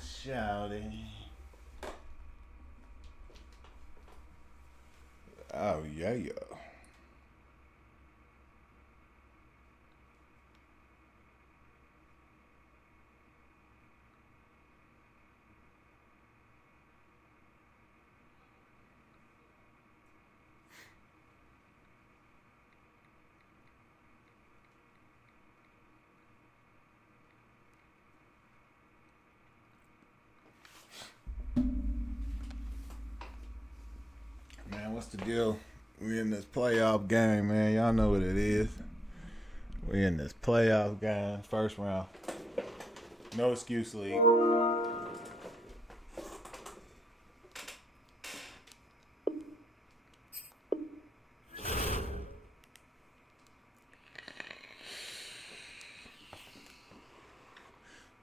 shouty. Oh, yeah, yeah. Man, what's the deal? We in this playoff game, man. Y'all know what it is. We in this playoff game, first round. No excuse league. We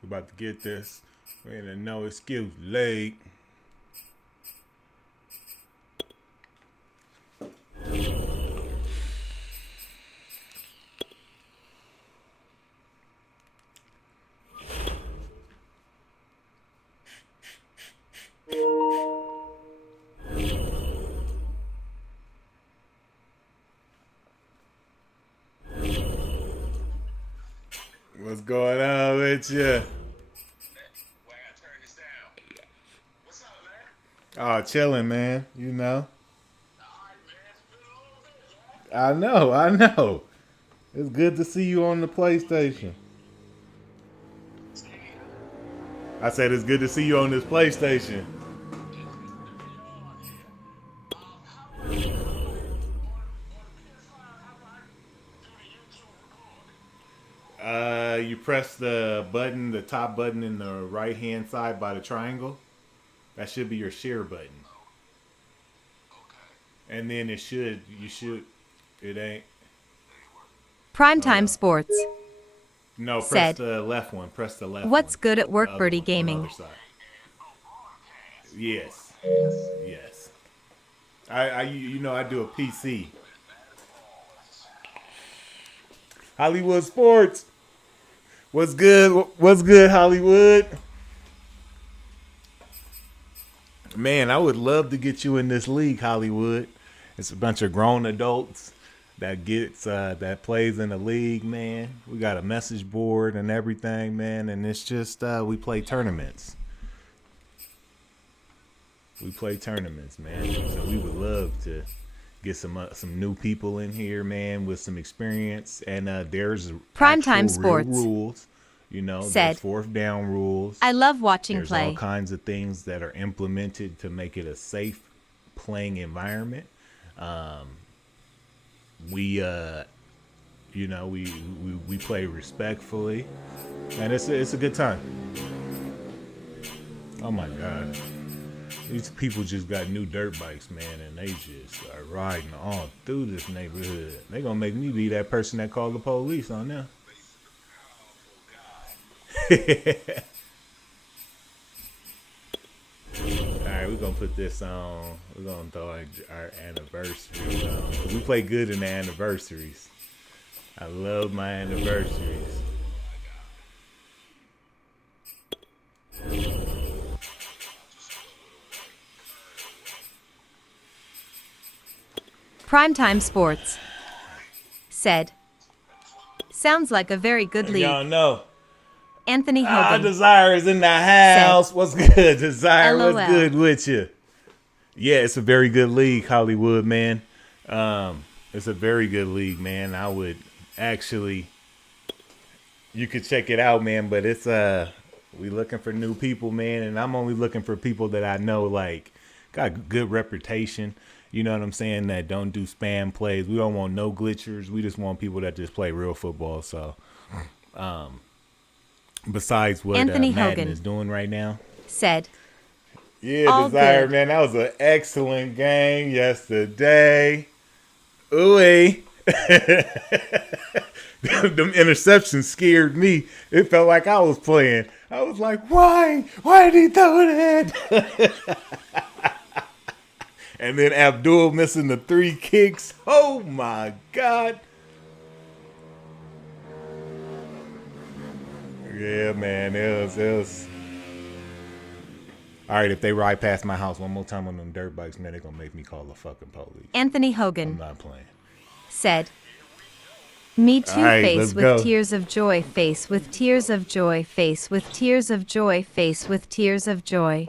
about to get this. We in a no excuse league. What's going on with you? Oh, chilling, man. You know. I know, I know. It's good to see you on the PlayStation. I said it's good to see you on this PlayStation. You press the button, the top button in the right hand side by the triangle. That should be your share button. And then it ain't. Primetime Sports. No, press Said, the left one. Press the left one. What's good at work, The other Birdie one, on the Gaming? other side. Yes. Yes. I do a PC. Hollywood Sports. What's good? What's good, Hollywood? Man, I would love to get you in this league, Hollywood. It's a bunch of grown adults that plays in the league, man. We got a message board and everything, man, and it's just we play tournaments. We play tournaments, man. So we would love to get some new people in here, man, with some experience. And there's Primetime actual real Sports. rules. You know, Said, there's fourth down rules. I love watching There's play. all kinds of things that are implemented to make it a safe playing environment. We play respectfully, and it's a good time. Oh my God, these people just got new dirt bikes, man, and they just are riding all through this neighborhood. They gonna make me be that person that called the police on them. Alright, we're gonna put this on. We're gonna throw our anniversaries on. We play good in the anniversaries. I love my anniversaries. Primetime Sports. Said, sounds like a very good league. Y'all know. Anthony Hogan. Desire is in the house. What's good, Desire? LOL. What's good with you? Yeah, it's a very good league, Hollywood, man. It's a very good league, man. I would actually, you could check it out, man. But it's we looking for new people, man, and I'm only looking for people that I know like got a good reputation. You know what I'm saying? That don't do spam plays. We don't want no glitchers. We just want people that just play real football. So, besides what Anthony Madden Hogan is doing right now. Said, Yeah, all Desire, good. man. That was an excellent game yesterday. Ooh-wee. Them interceptions scared me. It felt like I was playing. I was like, why? Why did he throw that? And then Abdul missing the 3 kicks. Oh, my God. Yeah, man. It was All right, if they ride past my house one more time on them dirt bikes, man, they're going to make me call the fucking police. Anthony I'm Hogan not playing. said, "Me too, All right, face let's with go. tears of joy, face with tears of joy, face with tears of joy, face with tears of joy."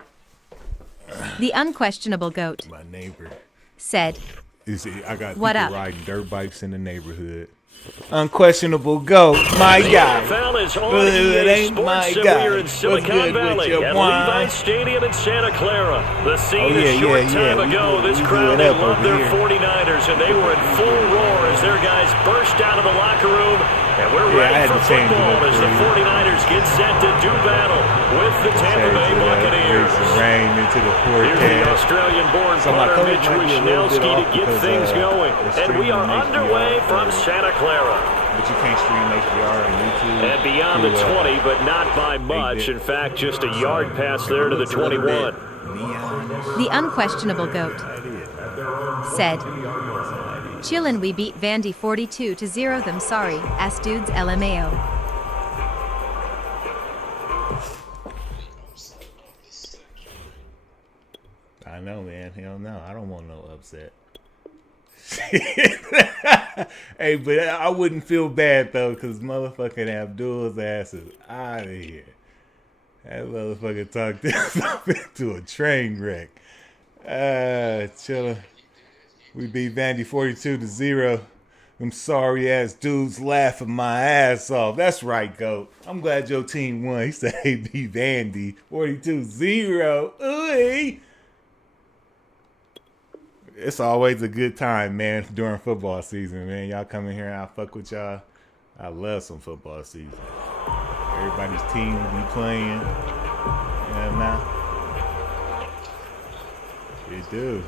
The unquestionable goat My neighbor. said, You see, I got What people up? riding dirt bikes in the neighborhood. Unquestionable goat, my The guy. NFL is on But it EA ain't Sports, my and guy. we are in What's Silicon good with Valley your at wine? Levi's Stadium in Santa Clara. The scene Oh, yeah, a short yeah, time yeah. We ago. do- This we do crowd, it they up love over their here. 49ers, and they were in full roar as their guys burst out of the locker room. And we're Yeah, I ready had for to change it football up as for the you. 49ers get set to do battle with the Tampa Bay Buccaneers. Some rain into the Here's the forecast. Australian-born So my punter coverage Mitch might be a little bit Wishnowski off to get because, things going. it's And we are streaming underway HDR, from Santa Clara. But you can't stream HDR on YouTube. And beyond the through, 20, but not by much. In fact, just a yard pass there to the 21. the unquestionable goat said, "Chillin', we beat Vandy 42-0 them sorry, ass dudes LMAO." I know, man. Hell no. I don't want no upset. Hey, but I wouldn't feel bad, though, because motherfucking Abdul's ass is out of here. That motherfucker talked himself into a train wreck. Chillin'. We beat Vandy 42-0. Them sorry-ass dudes laughing my ass off. That's right, GOAT. I'm glad your team won. He said they beat Vandy 42-0. Ooh. It's always a good time, man, during football season, man. Y'all come in here and I fuck with y'all. I love some football season. Everybody's team be playing. You know now? They do.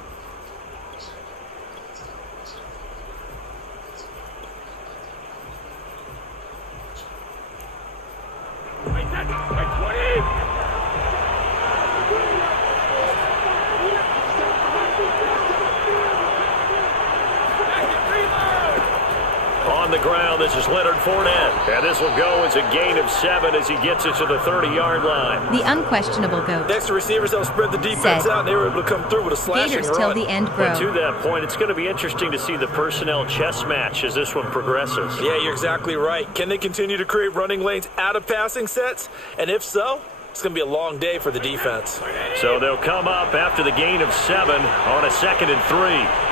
On the ground, this is Leonard Fournette. And this will go as a gain of 7 as he gets it to the 30-yard line. The unquestionable goat Next to receivers, they'll spread the defense said, out, and they were able to come through with a slashing "Gators till run. the end, But to bro." that point, it's going to be interesting to see the personnel chess match as this one progresses. Yeah, you're exactly right. Can they continue to create running lanes out of passing sets? And if so, it's going to be a long day for the defense. So they'll come up after the gain of 7 on a 2nd and 3.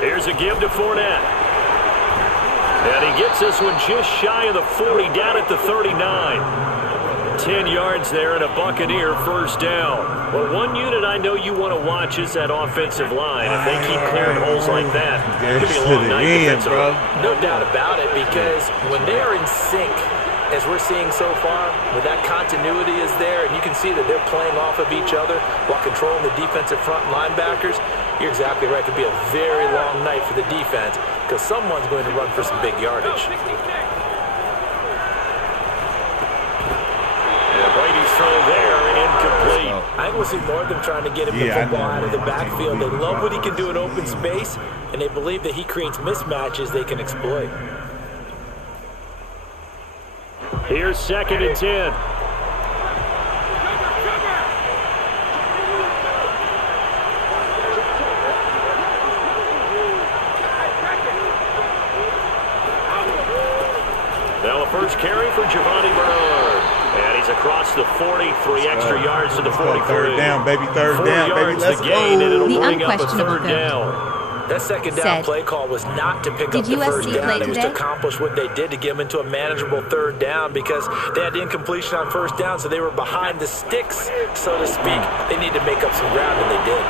Here's a give to Fournette. And he gets this one just shy of the 40, down at the 39. 10 yards there and a Buccaneer first down. Well, one unit I know you want to watch is that offensive line. If they keep clearing holes like that, it could be a long night defensively. No doubt about it, because when they are in sync, as we're seeing so far, when that continuity is there, and you can see that they're playing off of each other while controlling the defensive front linebackers, you're exactly right. It could be a very long night for the defense because someone's going to run for some big yardage. Brady's throw there, incomplete. I think we'll see more of them trying to get him the football out of the backfield. They love what he can do in open space, and they believe that he creates mismatches they can exploit. Here's 2nd and 10. Now a first carry for Giovanni Bernard. And he's across the 40, 3 extra yards to the 43. Third down, baby. Third 4 down, baby. yards Let's the gain, go. and it'll The bring up a unquestionable 3rd goat down. That second down said, play call was not to pick "Did up the first USC down. play It was to today?" accomplish what they did to get them into a manageable 3rd down because they had incompletion on 1st down, so they were behind the sticks, so to speak. They need to make up some ground, and they did.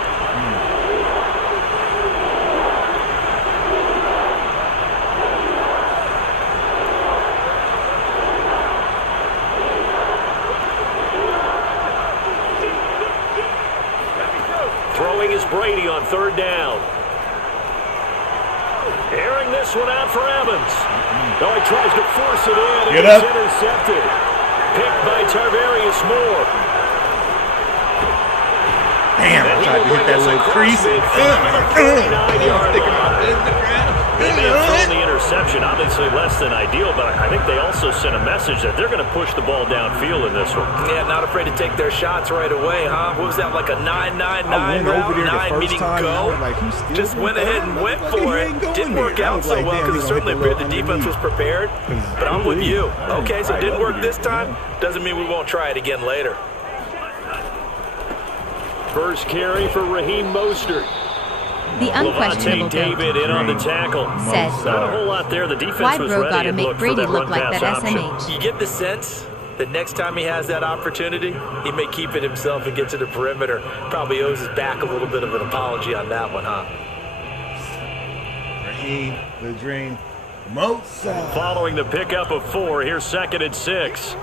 Throwing is Brady on 3rd down. Airing this one out for Evans. No, he tries to force it in, and Get it's up. intercepted. Picked by Tarvarius Moore. Damn, I tried to hit that little crease. They may have thrown the interception, obviously less than ideal, but I think they also sent a message that they're going to push the ball downfield in this one. Yeah, not afraid to take their shots right away, huh? What was that, like a 9-9-9 route? 9 meaning go? Just went ahead and went for it. Didn't work out so well because it certainly appeared the defense was prepared. But I'm with you. Okay, so it didn't work this time. Doesn't mean we won't try it again later. First carry for Raheem Mostert. The unquestionable Levante David in on the tackle. Said, Not a whole lot there. The defense why was bro ready gotta and make looked Brady for that look run like pass that option. SMH? You get the sense that next time he has that opportunity, he may keep it himself and get to the perimeter. Probably owes his back a little bit of an apology on that one, huh? Raheem, the dream. Mozart. Following the pickup of 4, here's 2nd and 6.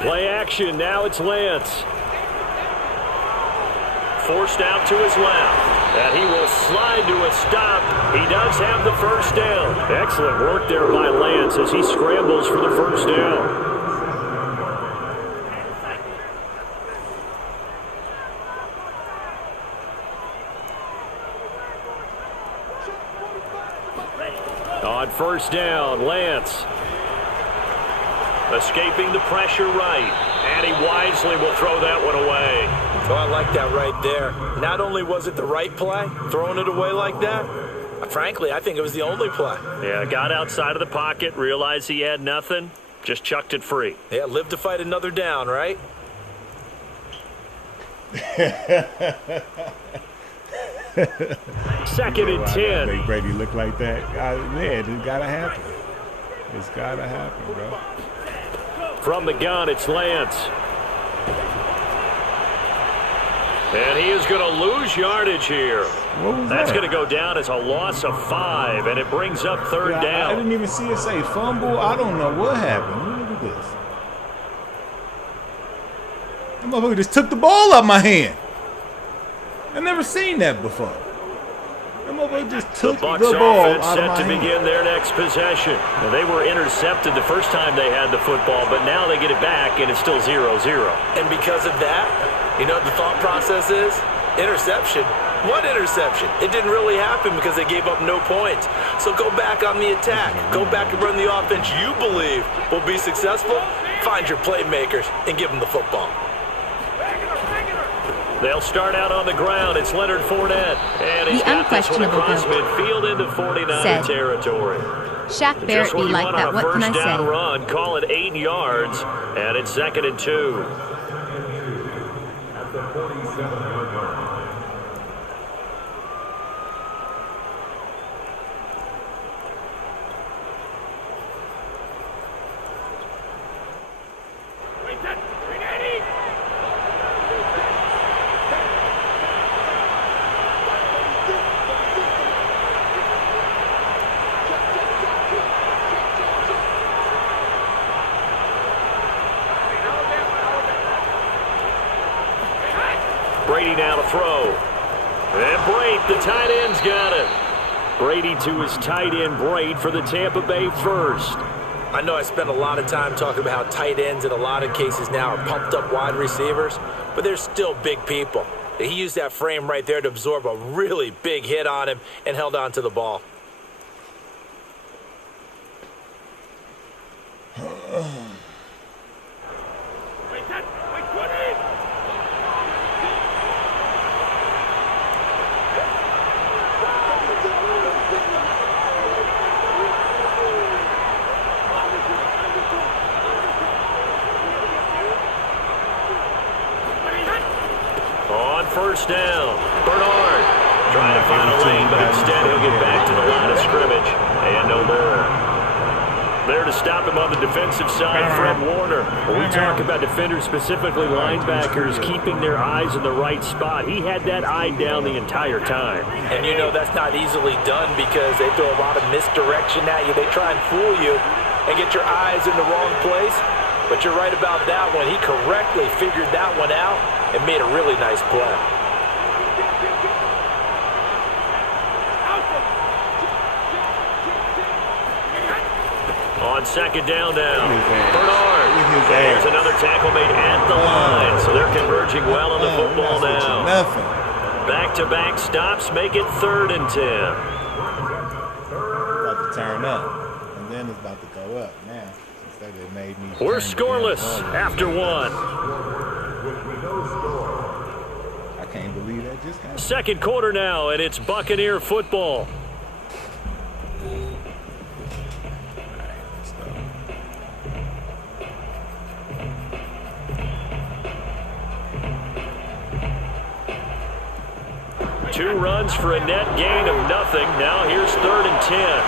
Play action, now it's Lance. Forced out to his left. And he will slide to a stop. He does have the first down. Excellent work there by Lance as he scrambles for the first down. On first down, Lance escaping the pressure right. And he wisely will throw that one away. Oh, I like that right there. Not only was it the right play, throwing it away like that, frankly, I think it was the only play. Yeah, got outside of the pocket, realized he had nothing, just chucked it free. Yeah, live to fight another down, right? Second and 10. Make Brady look like that. Man, it's gotta happen. It's gotta happen, bro. From the gun, it's Lance. And he is going to lose yardage here. That's going to go down as a loss of 5, and it brings up third down. I didn't even see it say fumble. I don't know what happened. Look at this. That motherfucker just took the ball out my hand. I've never seen that before. That motherfucker just took the Bucs ball offense out of my set to hand. begin their next possession. Now, they were intercepted the first time they had the football, but now they get it back, and it's still 0-0. And because of that, you know what the thought process is? Interception. What interception? It didn't really happen because they gave up no points. So go back on the attack. Go back and run the offense you believe will be successful. Find your playmakers and give them the football. They'll start out on the ground. It's Leonard Fournette. And he's The got this one unquestionable across goat. midfield into 49 Said, territory. Shaq Just Barrett be what you like want that, on a what can I first down say? run. Call it 8 yards, and it's 2nd and 2. Brady now to throw. And Braid, the tight end's got it. Brady to his tight end, Braid, for the Tampa Bay first. I know I spent a lot of time talking about how tight ends in a lot of cases now are pumped up wide receivers, but they're still big people. He used that frame right there to absorb a really big hit on him and held on to the ball. On first down, Bernard trying to find a lane, but instead he'll get back to the line of scrimmage and no more. There to stop him on the defensive side, Fred Warner. When we talk about defenders, specifically linebackers, keeping their eyes in the right spot, he had that eye down the entire time. And you know that's not easily done because they throw a lot of misdirection at you. They try and fool you and get your eyes in the wrong place. But you're right about that one. He correctly figured that one out and made a really nice play. On second down now, Bernard. There's another tackle made at the line, so they're managing well on the football now. Nothing. Back-to-back stops make it 3rd and 10. About to turn up, and then it's about to go up now. Since they just made me. We're scoreless after 1. I can't believe that just happened. Second quarter now, and it's Buccaneer football. Two runs for a net gain of nothing. Now here's 3rd and 10.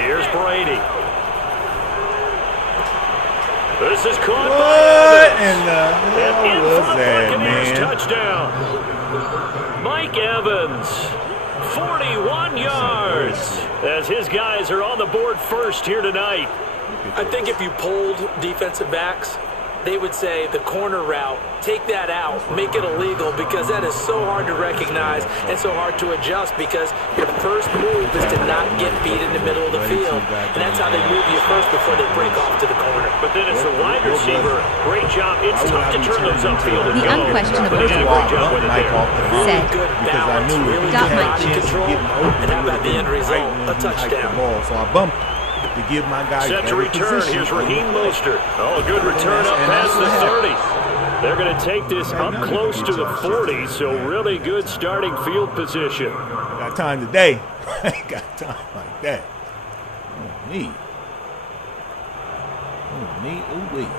Here's Brady. This is caught by Evans. And in was for the that, Buccaneers man? touchdown. Mike Evans, 41 yards, as his guys are on the board first here tonight. I think if you polled defensive backs, they would say the corner route, take that out, make it illegal, because that is so hard to recognize and so hard to adjust, because your first move is to not get beat in the middle of the field, and that's how they move you first before they break off to the corner. But then it's the wide receiver. Great job. It's tough to turn those upfield and The go. unquestionable But they did a great job with it Mike there. off the Said. Good because I balance, knew really Got good Mike. body control, and how about the end result? A touchdown. So I bumped to give my guys Set to better return. position. Here's Raheem Mostert. Oh, good return up past the 30. They're going to take this up close to the 40, so really good starting field position. I got time today. I ain't got time like that. Oh, me. Ooh, wee. All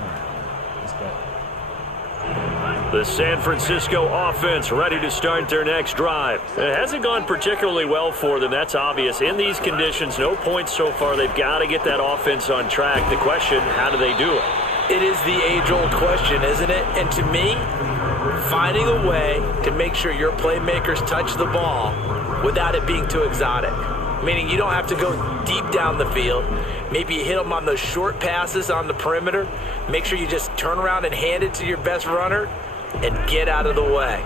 right, let's go. The San Francisco offense ready to start their next drive. It hasn't gone particularly well for them, that's obvious. In these conditions, no points so far. They've got to get that offense on track. The question, how do they do it? It is the age-old question, isn't it? And to me, finding a way to make sure your playmakers touch the ball without it being too exotic. Meaning you don't have to go deep down the field. Maybe you hit them on those short passes on the perimeter. Make sure you just turn around and hand it to your best runner and get out of the way.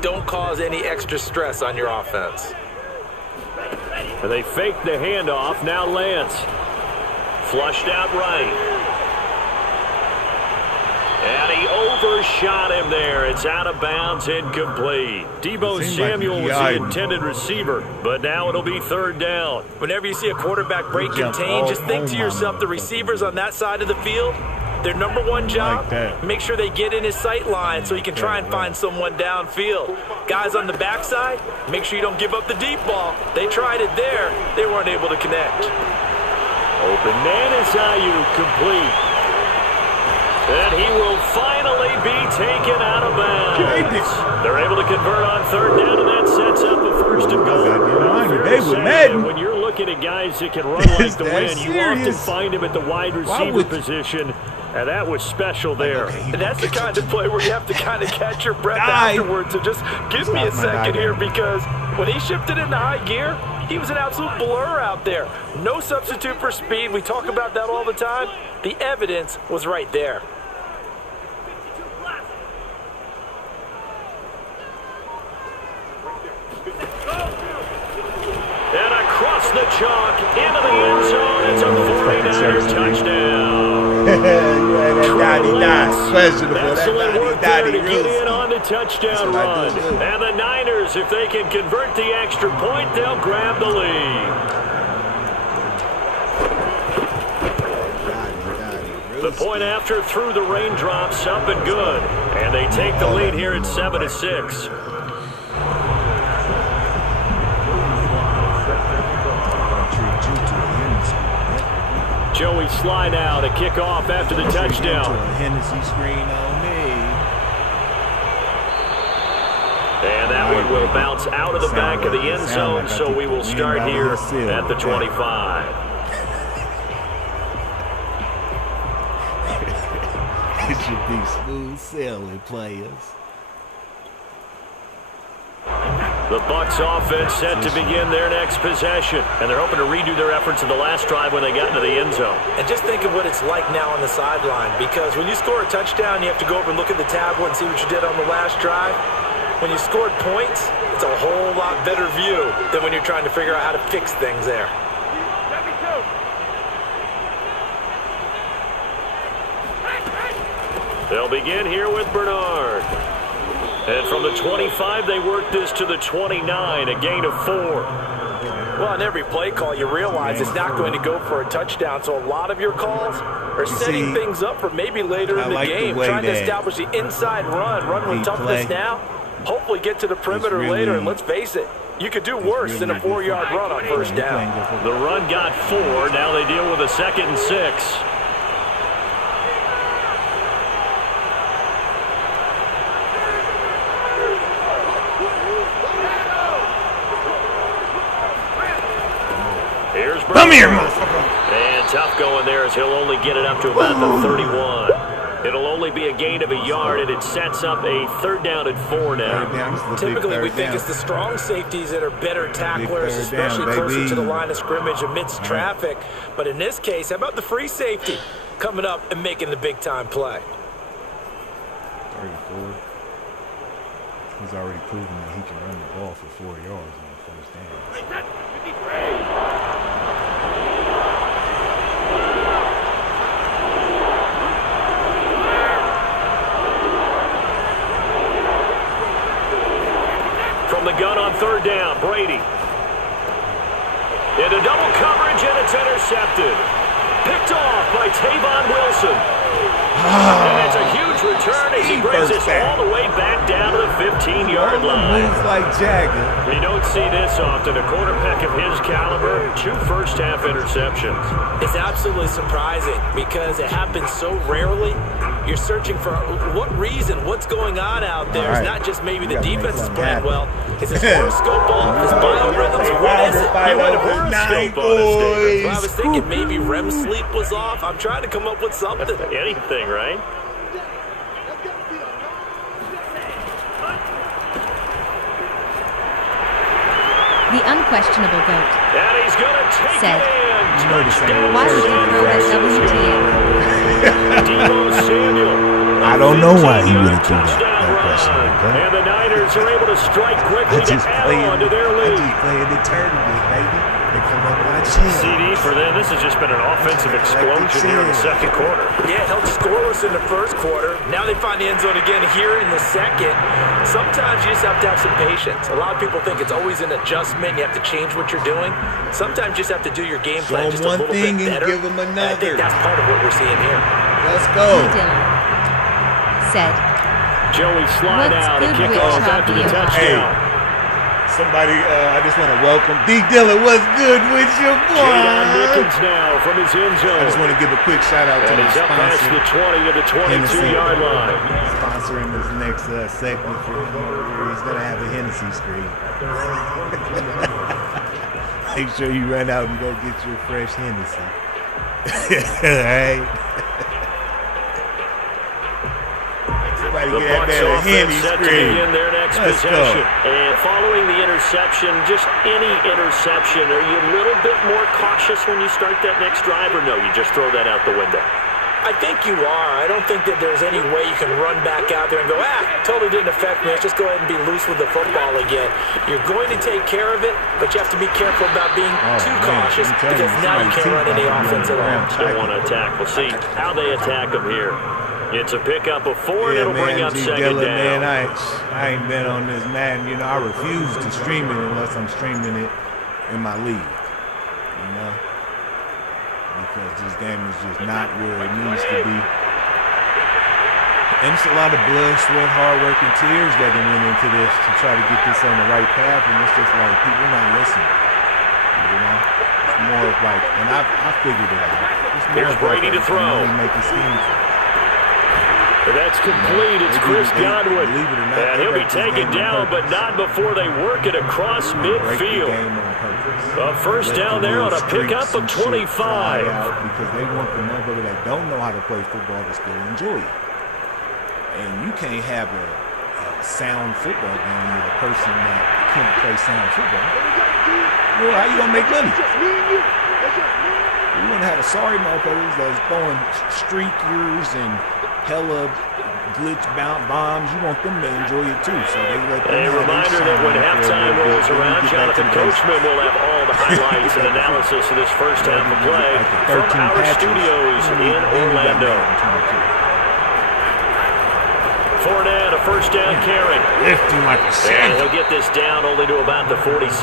Don't cause any extra stress on your offense. And they fake the handoff. Now Lance. Flushed out right. And he overshot him there. It's out of bounds, incomplete. Debo Samuel was the intended receiver, but now it'll be 3rd down. Whenever you see a quarterback break contain, just think to yourself, the receivers on that side of the field, their number one job, make sure they get in his sight line so he can try and find someone downfield. Guys on the backside, make sure you don't give up the deep ball. They tried it there. They weren't able to connect. Open man is Ayuk, complete. And he will finally be taken out of bounds. They're able to convert on 3rd down, and that sets up a 1st and goal. They with Madden. When you're looking at guys that can run like the wind, you often find him at the wide receiver position, and that was special there. And that's the kind of play where you have to kind of catch your breath afterwards and just give me a second here, because when he shifted into high gear, he was an absolute blur out there. No substitute for speed. We talk about that all the time. The evidence was right there. And across the chalk, into the end zone. It's a 49er touchdown. Excellent work there to get in on the touchdown run. And the Niners, if they can convert the extra point, they'll grab the lead. The point after through the raindrops, up and good. And they take the lead here at 7-6. Joey Sly now to kick off after the touchdown. Hennessy screen on me. And that one will bounce out of the back of the end zone, so we will start here at the 25. It should be smooth sailing, players. The Bucs offense set to begin their next possession, and they're hoping to redo their efforts in the last drive when they got into the end zone. And just think of what it's like now on the sideline, because when you score a touchdown, you have to go over and look at the tablet and see what you did on the last drive. when you scored points, it's a whole lot better view than when you're trying to figure out how to fix things there. They'll begin here with Bernard. And from the 25, they work this to the 29, a gain of 4. Well, on every play call, you realize it's not going to go for a touchdown, so a lot of your calls are setting things up for maybe later in the game, trying to establish the inside run with toughness now, hopefully get to the perimeter later, and let's face it, you could do worse than a 4-yard run on first down. The run got 4. Now they deal with a 2nd and 6. Come here, motherfucker. And tough going there as he'll only get it up to about the 31. It'll only be a gain of a yard, and it sets up a 3rd down and 4 now. Typically, we think it's the strong safeties that are better tacklers, especially closer to the line of scrimmage amidst traffic. But in this case, how about the free safety coming up and making the big-time play? 34. He's already proven that he can run the ball for 4 yards on the first down. From the gun on 3rd down, Brady. Into double coverage, and it's intercepted. Picked off by Tavon Wilson. And it's a huge return as he brings us all the way back down to the 15-yard line. Moves like Jagger. We don't see this often. A quarterback of his caliber, 2 first-half interceptions. It's absolutely surprising because it happens so rarely. You're searching for what reason, what's going on out there. It's not just maybe the defense is playing well. Is his horoscope off? His biorhythms? What is it? You had a horoscope on us, David. Well, I was thinking maybe REM sleep was off. I'm trying to come up with something. Anything, right? The unquestionable GOAT And he's going to take said, it in. Touchdown. "Why would you throw that WTF?" Deebo Samuel. I don't know why he would have threw Touchdown that question. run. Okay? And the Niners are able to strike quickly to add on to their lead. playing eternity, baby. They come up my chin. CD for them. This has just been an offensive explosion here in the 2nd quarter. Yeah, held scoreless in the 1st quarter. Now they find the end zone again here in the 2nd. Sometimes you just have to have some patience. A lot of people think it's always an adjustment. You have to change what you're doing. Sometimes you just have to do your game plan just a little bit better. Give them And I think that's part of what we're seeing here. Let's go. Dillon said, Joey slide "What's out and good kick with off after the Choppy touchdown. Somebody, I just want to welcome D. Dillon. What's good with your boy? Jadon Nickens now from his end zone. I just want to give a quick shout out to And my he's up past sponsor. the 20 to the 22-yard line. Sponsoring this next segment for him over here. He's going to have a Hennessy screen. Make sure you run out and go get your fresh Hennessy. All right. The Bucs offense set to begin their next possession. And following the interception, just any interception, are you a little bit more cautious when you start that next drive, or no, you just throw that out the window? I think you are. I don't think that there's any way you can run back out there and go, totally didn't affect me. Let's just go ahead and be loose with the football again. You're going to take care of it, but you have to be careful about being too cautious because now you can't run any offense at all. Still want to attack. We'll see how they attack them here. It's a pickup of 4, and it'll bring up 2nd down. Man, I ain't been on this Madden. You know, I refuse to stream it unless I'm streaming it in my league. You know? Because this game is just not where it needs to be. And it's a lot of blood, sweat, hard work, and tears that went into this to try to get this on the right path, and it's just like people not listening. You know? It's more of like, and I figured it out. Here's Brady to throw. Making schemes. That's complete. It's Chris Godwin. And he'll be taken down, but not before they work it across midfield. A first down there on a pickup of 25. Because they want the motherfucker that don't know how to play football to still enjoy it. And you can't have a sound football game with a person that can't play sound football. Well, how you gonna make money? You want to have a sorry motherfuckers that's throwing streakers and hella glitch bombs. You want them to enjoy it too. So they let them A reminder that when halftime rolls around, Jonathan Coachman will have all the highlights and analysis of this first half of play from our studios in Orlando. Fournette, a first down carry. Lifting like a And sand. he'll get this down only to about the 46.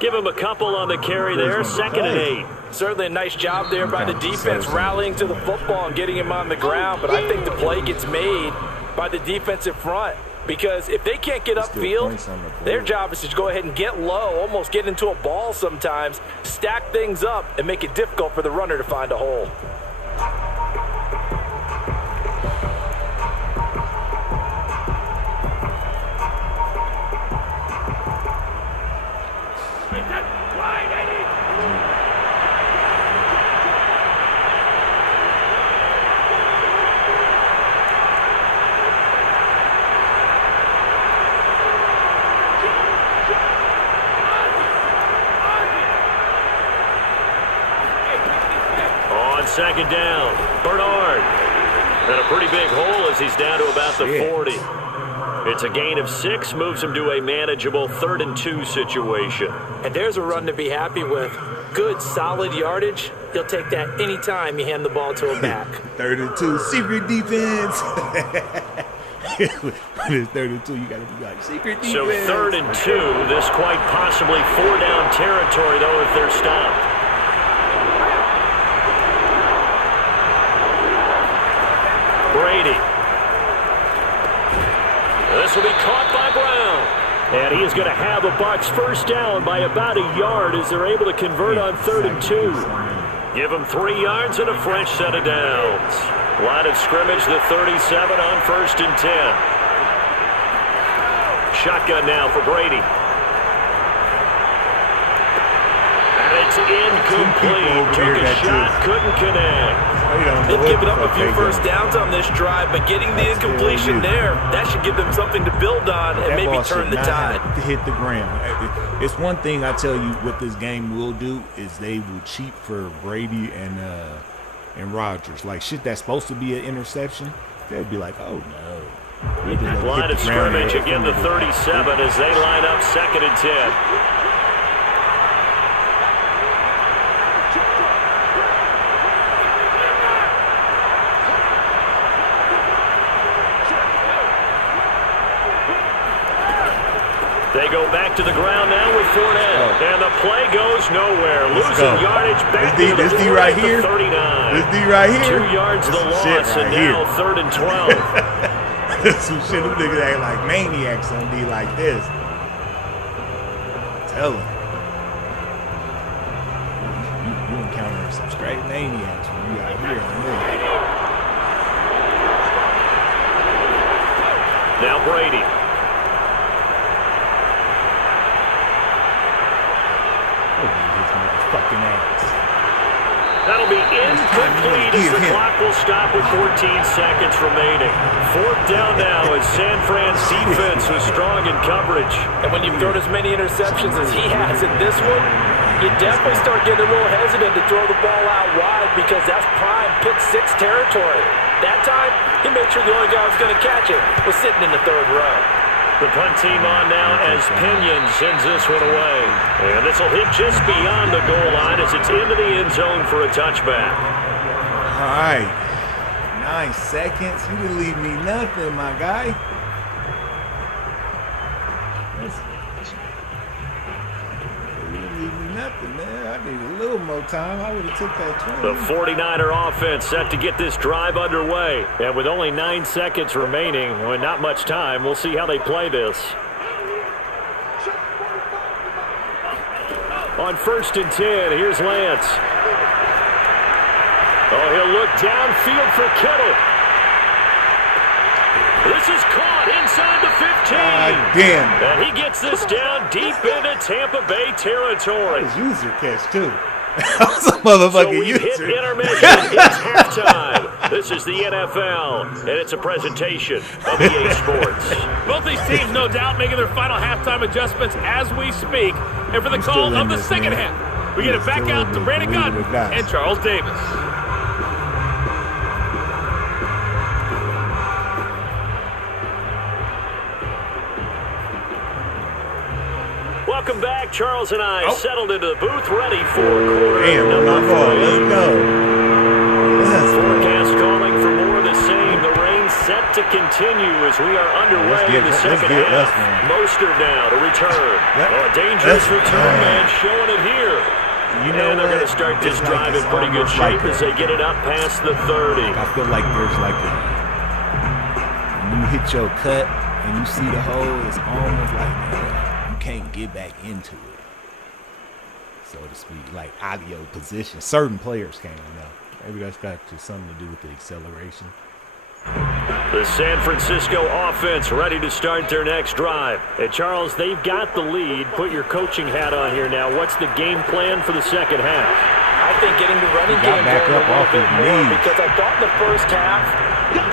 Give him a couple on the carry there, 2nd and 8. Certainly a nice job there by the defense rallying to the football and getting him on the ground, but I think the play gets made by the defensive front because if they can't get upfield, their job is to go ahead and get low, almost get into a ball sometimes, stack things up, and make it difficult for the runner to find a hole. On 2nd down, Bernard. And a pretty big hole as he's down to about the 40. It's a gain of 6, moves him to a manageable 3rd and 2 situation. And there's a run to be happy with. Good, solid yardage. He'll take that anytime you hand the ball to a back. 3rd and 2, secret defense. When it's 3rd and 2, you got to be like secret defense. So 3rd and 2, this quite possibly 4-down territory, though, if they're stopped. Brady. This will be caught by Brown. And he is going to have a Bucs first down by about a yard as they're able to convert on 3rd and 2. Give him 3 yards and a fresh set of downs. Line of scrimmage, the 37 on 1st and 10. Shotgun now for Brady. And it's incomplete. Took a shot, couldn't connect. They've given up a few first downs on this drive, but getting the incompletion there, that should give them something to build on and maybe turn the tide. To hit the ground. It's one thing I tell you what this game will do is they will cheat for Brady and Rodgers. Like shit that's supposed to be an interception, they'd be like, oh no. Line of scrimmage again, the 37 as they line up 2nd and 10. They go back to the ground now with Fournette. And the play goes nowhere. Losing yardage back to the 39. This D right here. 2 yards the loss, and now 3rd and 12. Some shit, them niggas act like maniacs on D like this. Tell them. You encounter some straight maniacs when you out here on this. Now Brady. Fucking ass. That'll be incomplete as the clock will stop with 14 seconds remaining. 4th down now as San Fran's defense was strong in coverage. And when you've thrown as many interceptions as he has in this one, you definitely start getting a little hesitant to throw the ball out wide because that's prime pick 6 territory. That time, he made sure the only guy who was going to catch it was sitting in the 3rd row. The punt team on now as Pinion sends this one away. And this will hit just beyond the goal line as it's into the end zone for a touchback. All right. 9 seconds. You didn't leave me nothing, my guy. You didn't leave me nothing, man. I need a little more time. I would have took that 20. The 49er offense set to get this drive underway. And with only 9 seconds remaining, well, not much time, we'll see how they play this. On 1st and 10, here's Lance. Oh, he'll look downfield for Kittle. This is caught inside the 15. Damn. And he gets this down deep into Tampa Bay territory. That was user catch, too. That was a motherfucking So we hit user. intermission. It's halftime. This is the NFL, and it's a presentation of EA Sports. Both these teams, no doubt, making their final halftime adjustments as we speak. And for the call of the second half, we get it back out to Brandon Gutton and Charles Davis. welcome back. Charles and I settled into the booth, ready for quarter Damn, number my ball. 3. Let's go. Forecast calling for more of the same. The rain set to continue as we are underway in the second half. Mostert now to return. A dangerous return man showing it here. You know and they're going to start this drive in pretty good shape as they get it up past the 30. I feel like there's like a, when you hit your cut and you see the hole, it's almost like, man, you can't get back into it, so to speak, like out of your position. Certain players can't, Maybe that's got something to do with the acceleration. The San Francisco offense ready to start their next drive. And Charles, they've got the lead. Put your coaching hat on here now. What's the game plan for the second half? I think getting the running game going a little bit more, because I thought in the first half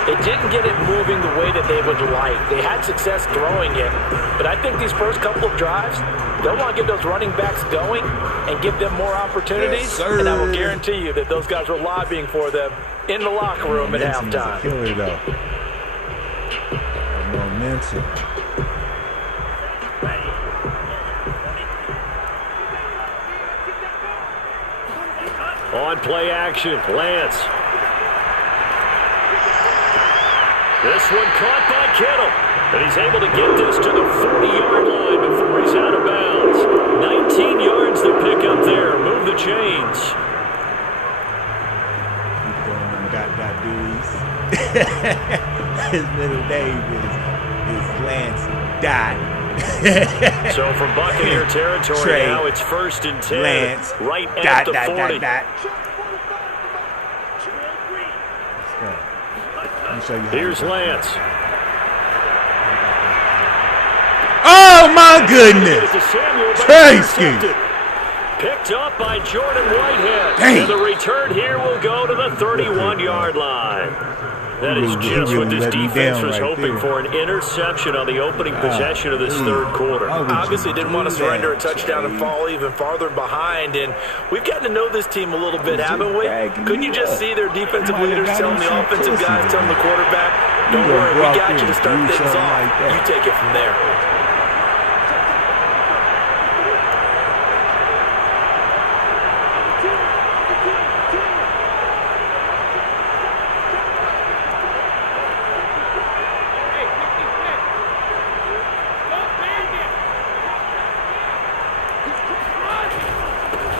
it didn't get it moving the way that they would like. They had success throwing it, but I think these first couple of drives, they'll want to get those running backs going and give them more opportunities, and I will guarantee you that those guys were lobbying for them in the locker room at halftime. Killer though. Momentum. On play action, Lance. This one caught by Kittle. And he's able to get this to the 40-yard line before he's out of bounds. 19 yards to pick up there. Move the chains. His middle name is Lance Dot. So from Buccaneer territory Trey, now, it's 1st and 10. Lance, right at the 40. Let me show you. Here's Lance. Oh my goodness! Tracy! Picked up by Jordan Whitehead. Dang. And the return here will go to the 31-yard line. That is just what this defense was hoping for, an interception on the opening possession of this third quarter. Obviously didn't want to surrender a touchdown and fall even farther behind, and we've gotten to know this team a little bit, haven't we? Couldn't you just see their defensive leaders telling the offensive guys, telling the quarterback, don't worry, we got you to start things off. You take it from there.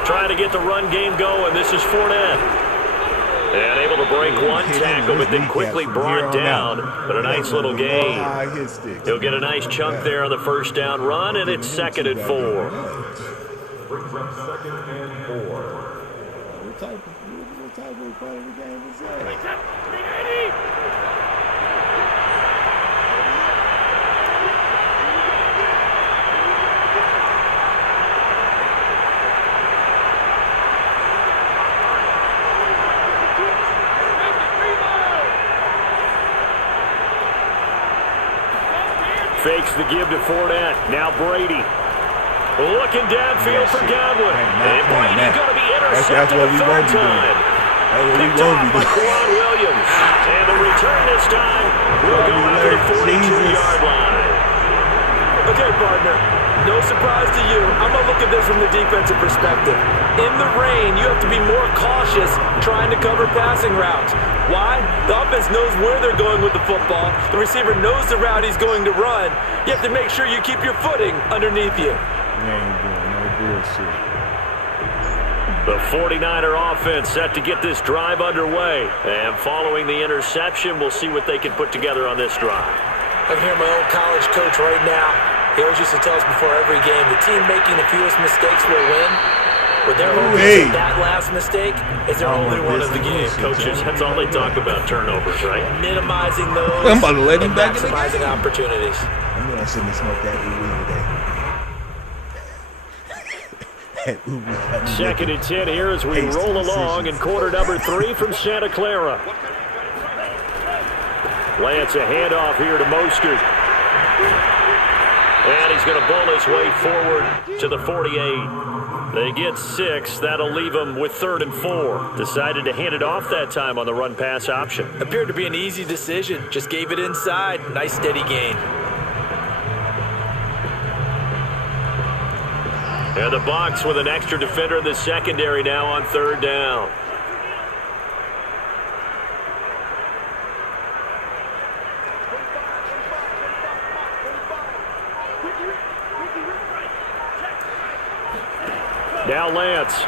Trying to get the run game going. This is Fournette. And able to break one tackle, but then quickly brought down. But a nice little gain. He'll get a nice chunk there on the first down run, and it's 2nd and 4. What type of part of the game is that? Fakes the give to Fournette. Now Brady. Looking downfield for Godwin. And Brady's going to be intercepted a third time. Picked off by Quan Williams. And the return this time will go out to the 42-yard line. Okay, partner. No surprise to you. I'm going to look at this from the defensive perspective. In the rain, you have to be more cautious trying to cover passing routes. Why? The offense knows where they're going with the football. The receiver knows the route he's going to run. You have to make sure you keep your footing underneath you. The 49er offense set to get this drive underway. And following the interception, we'll see what they can put together on this drive. I'm here, my old college coach right now. He always used to tell us before every game, the team making the fewest mistakes will win. But their hope is that last mistake is their only one of the game. Coaches, that's all they talk about, turnovers, right? Minimizing those I'm about to let him and back in the maximizing opportunities. I knew I shouldn't have smoked that today. 2nd and 10 here as we roll along in quarter number 3 from Santa Clara. Lance a handoff here to Mostert. And he's going to bowl his way forward to the 48. They get 6. That'll leave them with 3rd and 4. Decided to hand it off that time on the run-pass option. Appeared to be an easy decision. Just gave it inside. Nice steady gain. And the Bucs with an extra defender in the secondary now on third down. Now Lance.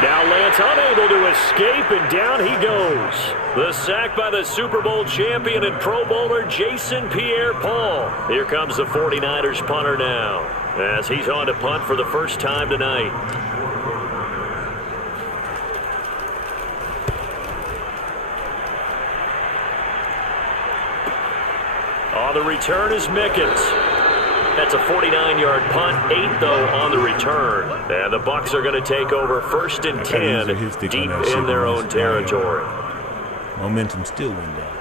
Now Lance unable to escape, and down he goes. The sack by the Super Bowl champion and Pro Bowler Jason Pierre-Paul. Here comes the 49ers punter now, as he's on to punt for the first time tonight. On the return is Mickens. That's a 49-yard punt, 8 though on the return. And the Bucs are going to take over 1st and 10 deep in their own territory. Momentum still went down.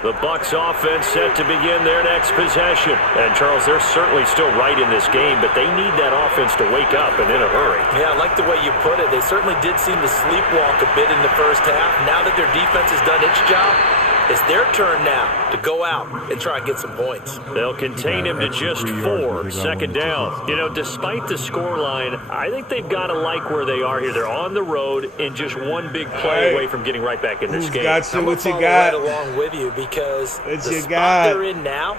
The Bucs offense set to begin their next possession. And Charles, they're certainly still right in this game, but they need that offense to wake up and in a hurry. Yeah, I like the way you put it. They certainly did seem to sleepwalk a bit in the first half. Now that their defense has done its job, it's their turn now to go out and try and get some points. They'll contain him to just 4, second down. You know, despite the scoreline, I think they've got to like where they are here. They're on the road and just one big play away from getting right back in this game. Got you, I'm what you got? got? Right along with you because what the you spot got? they're in now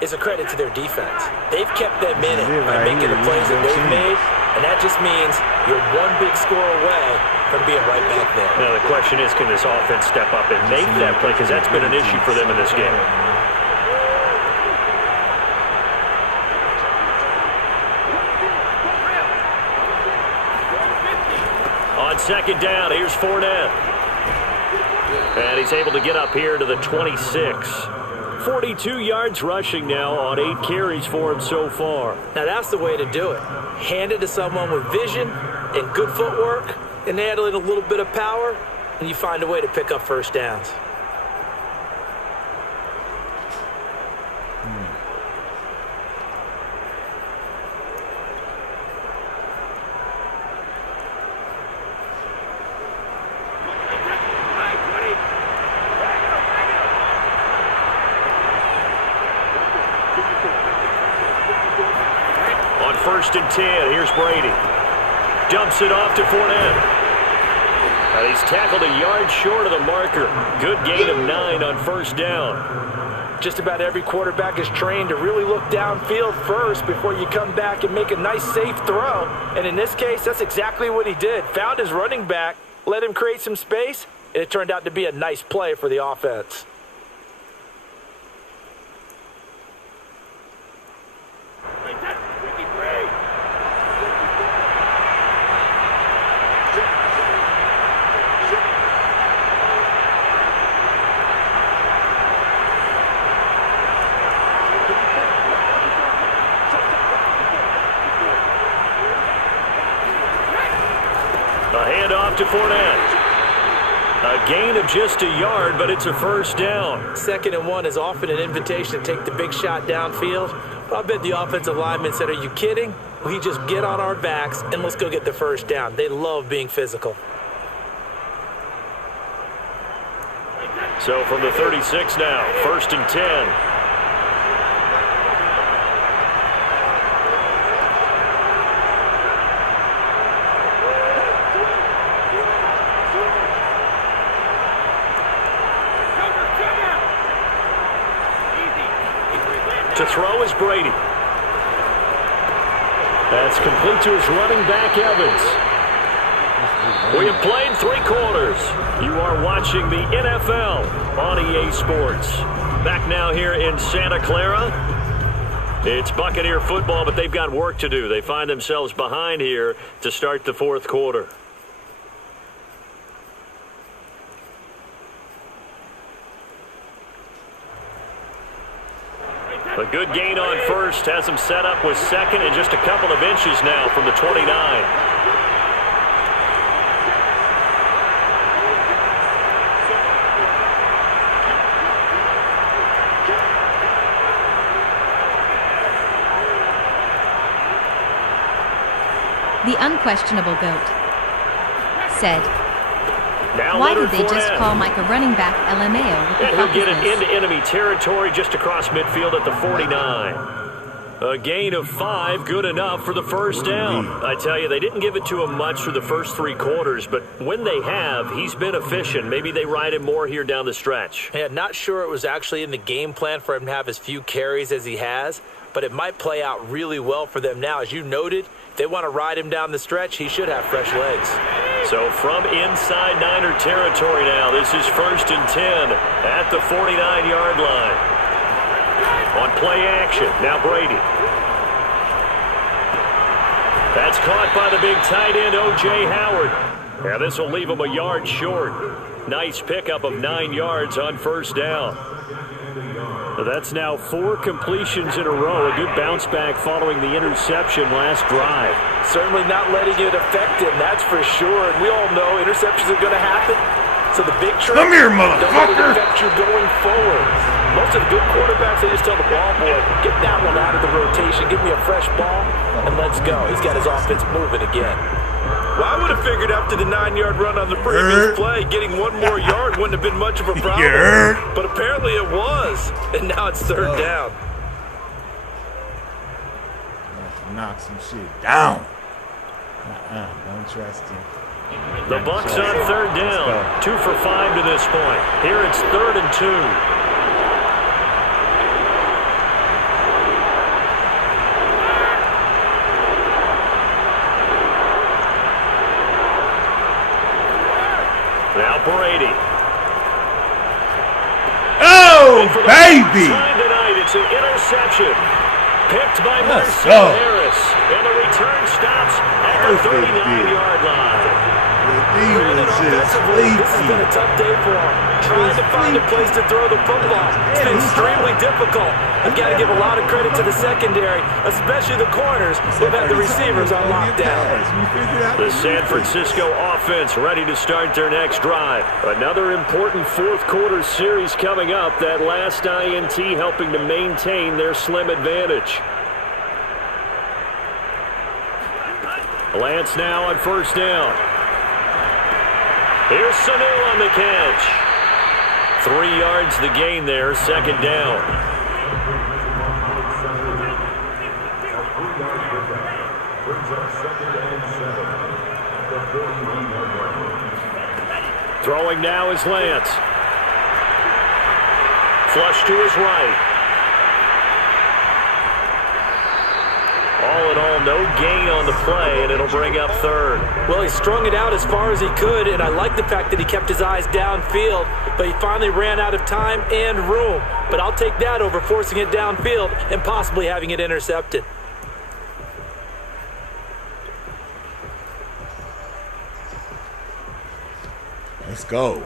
is a credit to their defense. They've kept them in it by making the plays that they've made, and that just means you're one big score away from being right back there. Now the question is, can this offense step up and make that play? Because that's been an issue for them in this game. On second down, here's Fournette. And he's able to get up here to the 26. 42 yards rushing now on 8 carries for him so far. Now that's the way to do it. Hand it to someone with vision and good footwork, and add in a little bit of power, and you find a way to pick up first downs. On 1st and 10, here's Brady. Dumps it off to Fournette. He's tackled a yard short of the marker. Good gain of 9 on first down. Just about every quarterback is trained to really look downfield first before you come back and make a nice, safe throw. And in this case, that's exactly what he did. Found his running back, let him create some space, and it turned out to be a nice play for the offense. A handoff to Fournette. A gain of just a yard, but it's a first down. 2nd and 1 is often an invitation to take the big shot downfield. But I bet the offensive lineman said, are you kidding? We just get on our backs and let's go get the first down. They love being physical. So from the 36 now, 1st and 10. To throw is Brady. That's complete to his running back, Evans. We have played 3 quarters. You are watching the NFL on EA Sports. Back now here in Santa Clara. It's Buccaneer football, but they've got work to do. They find themselves behind here to start the 4th quarter. A good gain on first has them set up with 2nd and just a couple of inches now from the 29. The unquestionable GOAT said, Now Why Leonard did they just Fournette. call Mike a running back LMAO? What the And he'll fuck get is it this? into enemy territory just across midfield at the 49. A gain of 5, good enough for the first down. I tell you, they didn't give it to him much for the first 3 quarters, but when they have, he's been efficient. Maybe they ride him more here down the stretch. Yeah, not sure it was actually in the game plan for him to have as few carries as he has, but it might play out really well for them now. As you noted, if they want to ride him down the stretch, he should have fresh legs. So from inside Niner territory now, this is 1st and 10 at the 49-yard line. On play action, now Brady. That's caught by the big tight end, O.J. Howard. Yeah, this will leave him a yard short. Nice pickup of 9 yards on first down. So that's now 4 completions in a row. A good bounce back following the interception last drive. Certainly not letting it affect him, that's for sure. And we all know interceptions are going to happen. So the big trick, Come here, don't let it motherfucker. affect you going forward. Most of the good quarterbacks, they just tell the ball boy, get that one out of the rotation, give me a fresh ball, and let's go. He's got his offense moving again. Well, I would have figured after the 9-yard run on the previous play, getting 1 more yard wouldn't have been much of a problem. But apparently it was, and now it's 3rd down. Knock some shit down. Don't trust him. The Bucs on 3rd down. 2 for 5 to this point. Here it's 3rd and 2. Now Brady. Oh, For the baby. first time tonight, it's an interception. Picked by Let's Marcel go. Harris. And the return stops at the Perfect, 39-yard line. He was just Offensively, this has been a sleepy. tough day for him. Trying to find a place to throw the football. It's been extremely difficult. I've got to give a lot of credit to the secondary, especially the corners. They've had the receivers on lockdown. The San Francisco offense ready to start their next drive. Another important 4th quarter series coming up. That last INT helping to maintain their slim advantage. Lance now on 1st down. Here's Sanu on the catch. 3 yards the gain there, 2nd down. Throwing now is Lance. Flush to his right. All in all, no gain on the play, and it'll bring up 3rd. Well, he strung it out as far as he could, and I like the fact that he kept his eyes downfield, but he finally ran out of time and room. But I'll take that over forcing it downfield and possibly having it intercepted. Let's go.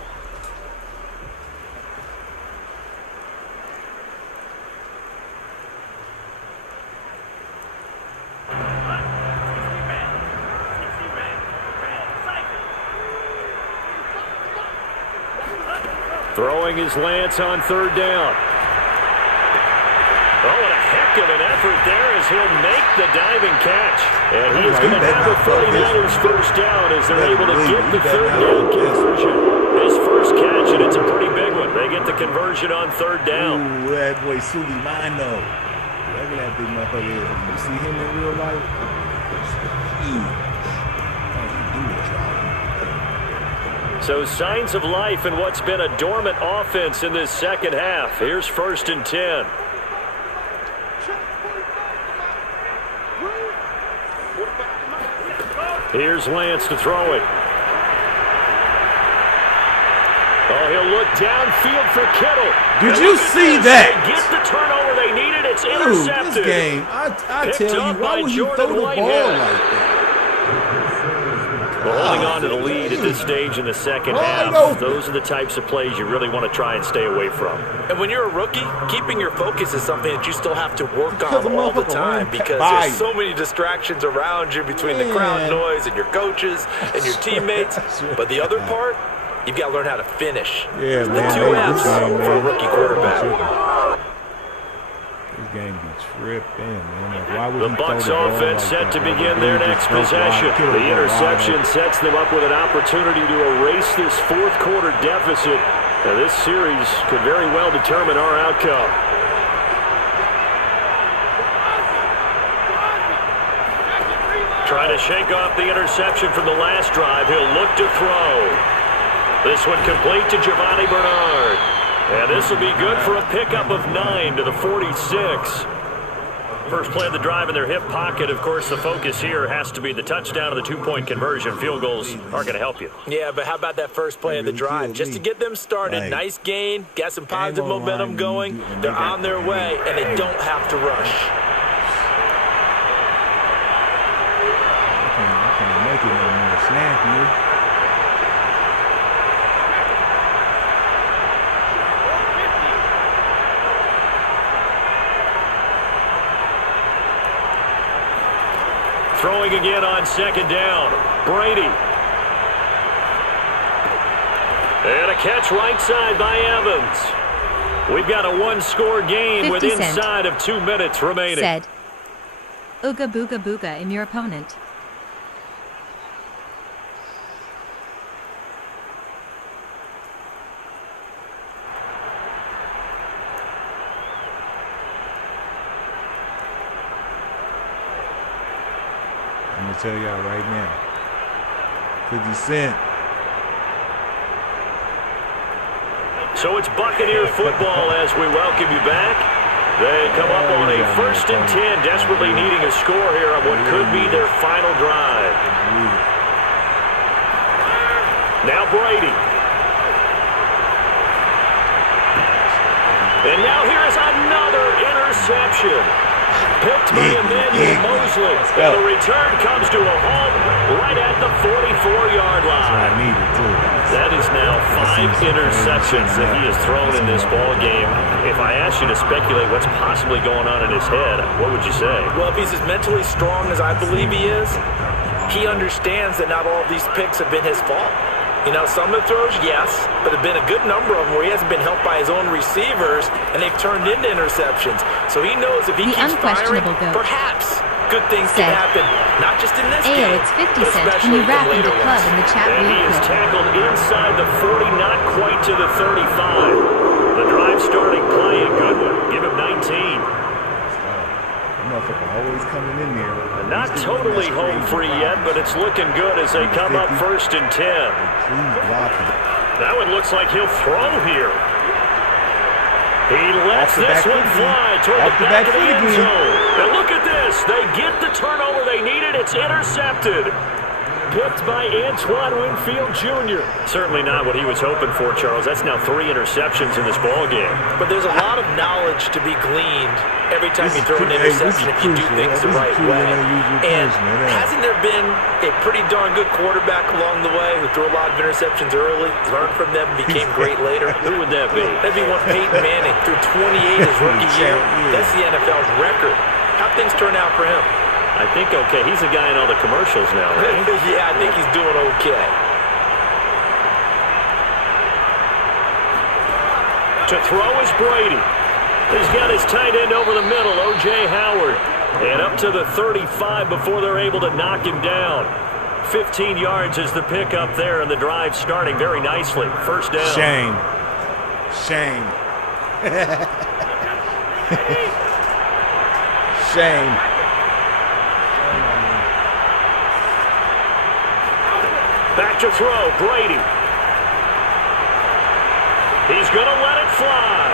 Throwing his Lance on 3rd down. Oh, what a heck of an effort there as he'll make the diving catch. And he is going to have a 49ers first down as they're able to get the 3rd down conversion. His first catch, and it's a pretty big one. They get the conversion on 3rd down. Ooh, that boy Suleimano. Whatever that big motherfucker is. You see him in real life? Huge. Can't do it, y'all. So signs of life in what's been a dormant offense in this second half. Here's 1st and 10. Here's Lance to throw it. Oh, he'll look downfield for Kittle. Did And you look at see this. that? They get the turnover they needed. It's Dude, intercepted. this game, I Picked tell you, up why by would you Jordan throw the ball Whitehead. like that? Well, holding on to the lead at this stage in the second half, those are the types of plays you really want to try and stay away from. And when you're a rookie, keeping your focus is something that you still have to work Because on the all the motherfucker time ran because by there's so many distractions around you between the crowd noise and your coaches and your teammates. But the other part, you've got to learn how to finish. Yeah, the man. 2 F's for a rookie quarterback. This game be tripping, man. Like, why would The he throw Bucs the ball offense like set that? to Like, begin the their dude next just broke possession. wide, killed The it wide interception open. sets them up with an opportunity to erase this fourth quarter deficit. Now, this series could very well determine our outcome. Trying to shake off the interception from the last drive. He'll look to throw. This one complete to Giovanni Bernard. And this will be good for a pickup of 9 to the 46. First play of the drive in their hip pocket. Of course, the focus here has to be the touchdown and the two-point conversion. Field goals aren't going to help you. Yeah, but how about that first play of the drive? Just to get them started, Like, nice gain, got some positive momentum going. They're on their way, and they don't have to rush. I can't make it no more. Snap you. Throwing again on second down. Brady. And a catch right side by Evans. We've got a one-score game with 50 Cent inside of 2 minutes remaining. said, "Ooga booga booga, I'm your opponent." I'm going to tell y'all right now. 50 Cent. So it's Buccaneer football as we welcome you back. They come up on a 1st and 10, desperately needing a score here on what could be their final drive. Now Brady. And now here is another interception. Picked by Emmanuel Mosley. And the return comes to a halt right at the 44-yard line. I needed too. That is now 5 interceptions that he has thrown in this ball game. If I asked you to speculate what's possibly going on in his head, what would you say? Well, if he's as mentally strong as I believe he is, he understands that not all of these picks have been his fault. You know, some of the throws, yes, but there have been a good number of them where he hasn't been helped by his own receivers, and they've turned into interceptions. So he knows if he The keeps firing, unquestionable GOAT perhaps good things can said, happen. Not just in this "Ayo, game, it's 50 but Cent. Can especially you rap in into later club ones. in the chat And he is room?" tackled inside the 40, not quite to the 35. The drive starting play, a good one. Give him 19. Motherfucker always coming in there. Not totally home free yet, but it's looking good as they come up 1st and 10. Please block him. That one looks like he'll throw here. He lets this one fly toward the back of the end zone. And look at this. They get the turnover they needed. It's intercepted. Picked by Antoine Winfield Jr. Certainly not what he was hoping for, Charles. That's now 3 interceptions in this ball game. But there's a lot of knowledge to be gleaned every time you throw an interception if you do things the right way. And hasn't there been a pretty darn good quarterback along the way who threw a lot of interceptions early, learned from them, and became great later? Who would that be? That'd be one Peyton Manning. Threw 28 his rookie year. That's the NFL's record. How'd things turn out for him? I think okay. He's a guy in all the commercials now, right? Yeah, I think he's doing okay. To throw is Brady. He's got his tight end over the middle, O.J. Howard. And up to the 35 before they're able to knock him down. 15 yards is the pickup there, and the drive starting very nicely. 1st down. Shame. Shame. Shame. Back to throw, Brady. He's going to let it fly.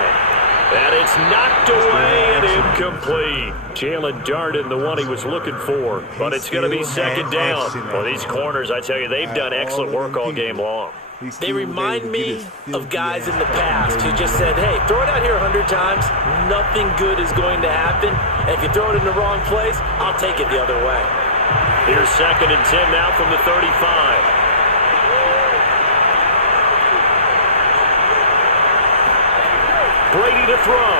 And it's knocked away and incomplete. Jalen Darden, the one he was looking for. But it's going to be 2nd down. Well, these corners, I tell you, they've done excellent work all game long. They remind me of guys in the past who just said, hey, throw it out here 100 times. Nothing good is going to happen. And if you throw it in the wrong place, I'll take it the other way. Here's 2nd and 10 now from the 35. Brady to throw.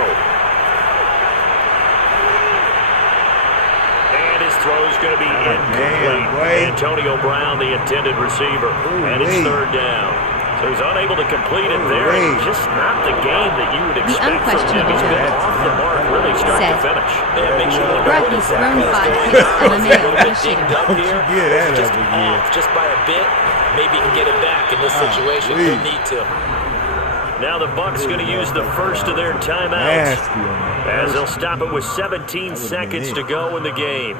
And his throw's going to be incomplete. Antonio Brown, the intended receiver. And it's 3rd down. So he's unable to complete it there. Just not the game that you would expect from him. He's been off the mark really start to finish. Yeah, makes you wonder Brett, he's thrown 5 hits and a nail this year. Just off just by a bit. Maybe he can get it back in this situation. He'll need to. Now the Bucs going to use the first of their timeouts as they'll stop it with 17 seconds to go in the game.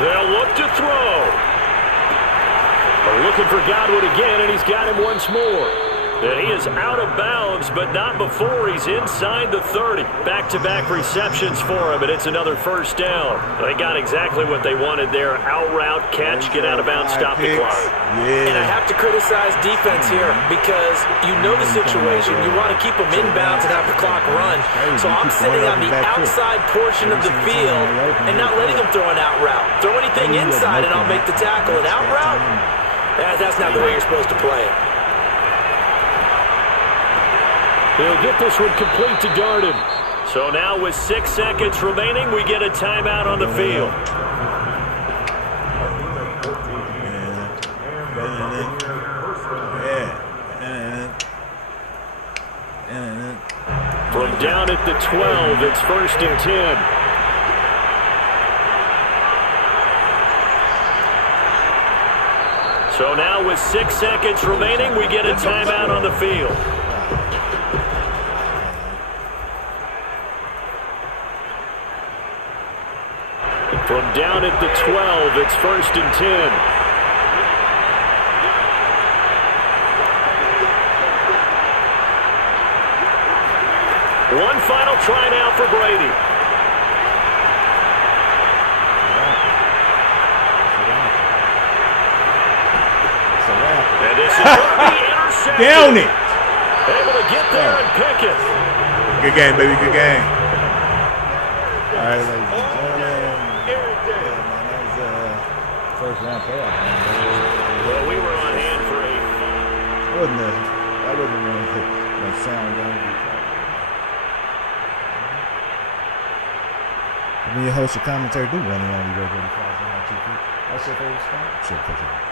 They'll look to throw. They're looking for Godwin again, and he's got him once more. And he is out of bounds, but not before he's inside the 30. Back-to-back receptions for him, and it's another first down. They got exactly what they wanted there. Out route, catch, get out of bounds, stop the clock. And I have to criticize defense here because you know the situation. You want to keep them inbounds and have the clock run. So I'm sitting on the outside portion of the field and not letting them throw an out route. Throw anything inside, and I'll make the tackle. An out route? That's not the way you're supposed to play it. He'll get this one complete to Darden. So now with 6 seconds remaining, we get a timeout on the field. From down at the 12, it's 1st and 10. So now with 6 seconds remaining, we get a timeout on the field. From down at the 12, it's 1st and 10. One final try now for Brady. And this is going to be intercepted. Down it. Able to get there and pick it. Good game, baby. Good game. All right, ladies and gentlemen. First round playoff game. Well, we were on hand for That wasn't really sound game. When you host your commentary, do running on you go 35 on TV. That's your favorite spot? Sure,